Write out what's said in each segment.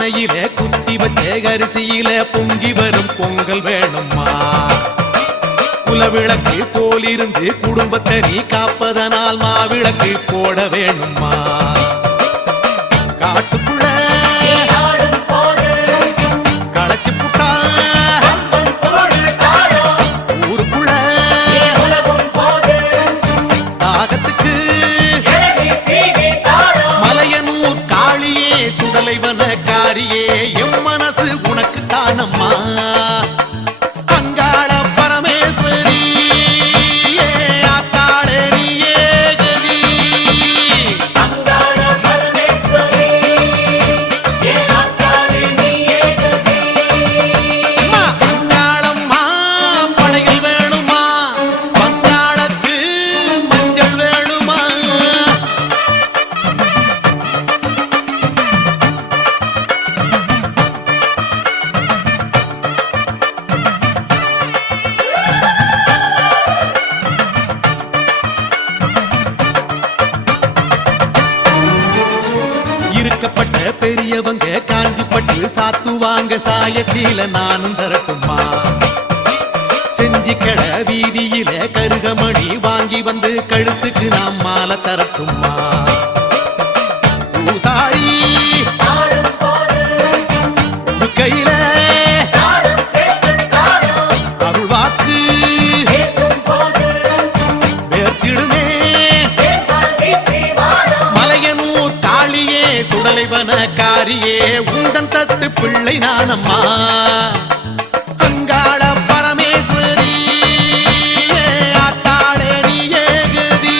பானையில குத்தி வச்ச அரிசியில பொங்கி வரும் பொங்கல் வேணுமா? குலவிளக்கு போலிருந்து குடும்பத்தை நீ காப்பதனால் மாவிளக்கு போட வேணுமா? காட்டுக்குள்ள களைச்சு புட்டா ஊருக்குள்ள தாகத்துக்கு மலையனூர் காளியே சுடலைவன காரியே எம் மனசு உனக்கு தானம்மா. அங்காள பரமேஸ்வரி ஆத்தாளே நீயே கதி. அங்காளம்மா படைகள் வேணுமா? அங்காளத்து மஞ்சள் வேணுமா? இருக்கப்பட்ட பெரியவங்க காஞ்சிப்பட்டு சாத்துவாங்க சாயத்தில நானும் தரட்டுமா? செஞ்சிக்கட வீதியில கருகமணி வாங்கி வந்து கழுத்துக்கு நாம் மாலை தரட்டுமா? பூசாரி கையில அருள்வாக்கு வேர்த்திடுமே மலையனூர் காளியே சுடலைவன காரியே உந்தன் தத்து பிள்ளை நானம்மா. அங்காள பரமேஸ்வரி ஆத்தாளே நீயே கதி.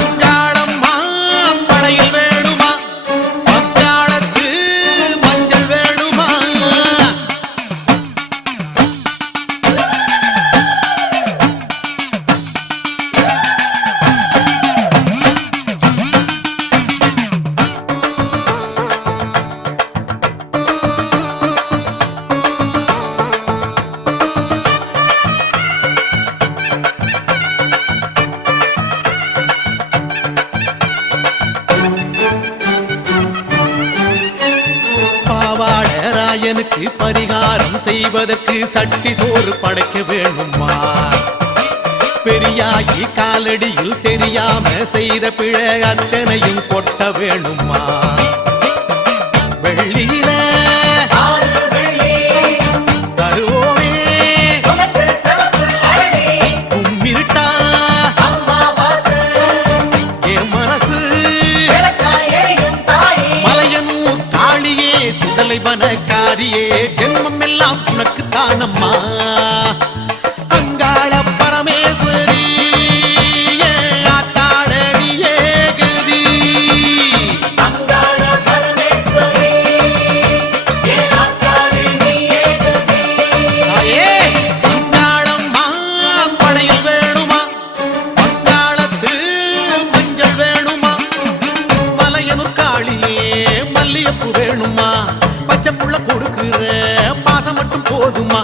அங்காளம்மா படையில் வேணுமா? அங்காளத்து மஞ்சள் வேணுமா? பாவாடராயனுக்கு பரிகாரம் செய்வதற்கு சட்டி சோறு படைக்க வேணுமா? பெரியாயி காலடியில் தெரியாம செய்த பிழை அத்தனையும் கொட்ட வேணுமா? வெள்ளியில தருவோமே கும்மிருட்டா என் மனசு மலையனூர் காளியே சுடலைவன காரியே ஜென்மம் எல்லாம் உனக்கு தானம்மா. அங்காள பரமேஸ்வரி ஆத்தாளே நீயே கதி. தாயே அங்காளம்மா படையில் வேணுமா? அங்காளத்து மஞ்சள் வேணுமா? மலையனூர் காளியே மல்லியப்பூ வேணுமா? பச்சை புள்ள கொடுக்கிற பாசம் மட்டும் போதுமா?